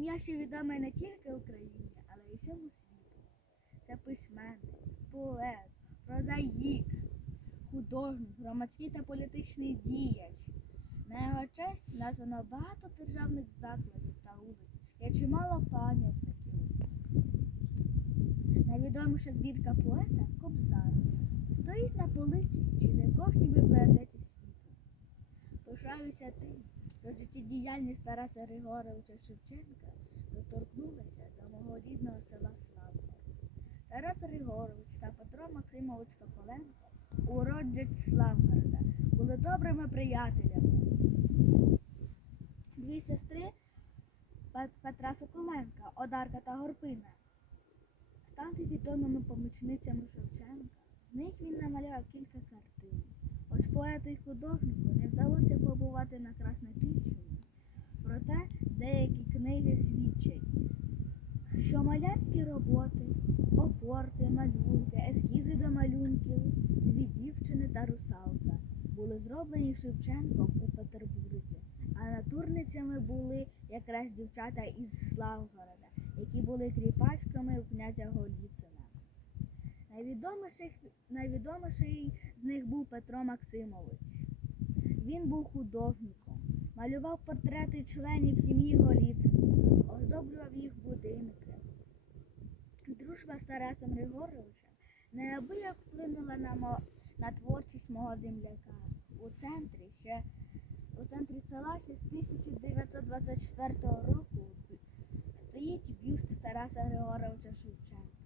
ім'я ще відоме не тільки Україні, але й всьому світу. Це письменник, поет, прозаїк, художник, громадський та політичний діяч. На його честь названо багато державних закладів та вулиць. Є чимало пам'ятників. Найвідоміша збірка поета Кобзар стоїть на полиці чи не в кожній бібліотеці світу. Пишаюся тим, що життєдіяльність Тараса Григоровича Шевченка доторкнулася до мого рідного села Славгород. Тарас Григорович та Петро Максимович Соколенко, уроджець Славгорода, були добрими приятелями. Дві сестри Петра Соколенка, Одарка та Горпина, стали відомими помічницями Шевченка. З них він намалював кілька картин. Поету і художнику не вдалося побувати на Краснопільщині. Проте деякі книги свідчать, що малярські роботи, офорти, малюнки, ескізи до малюнків, дві дівчини та русалка були зроблені Шевченком у Петербурзі, а натурницями були якраз дівчата із Славгорода, які були кріпачками у князя Голіцина. Найвідоміший, найвідоміший з них був Петро Максимович. Він був художником, малював портрети членів сім'ї Голіцина, оздоблював їх будинки. Дружба з Тарасом Григоровичем неабияк вплинула на, мо, на творчість мого земляка. У центрі ще у центрі села ще з 1924 року стоїть бюст Тараса Григоровича Шевченка.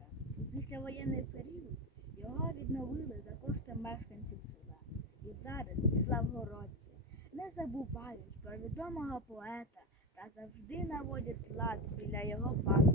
Післявоєнний період його відновили за кошти мешканців села. І зараз славгородці не забувають про відомого поета та завжди наводять лад біля його пам'яті.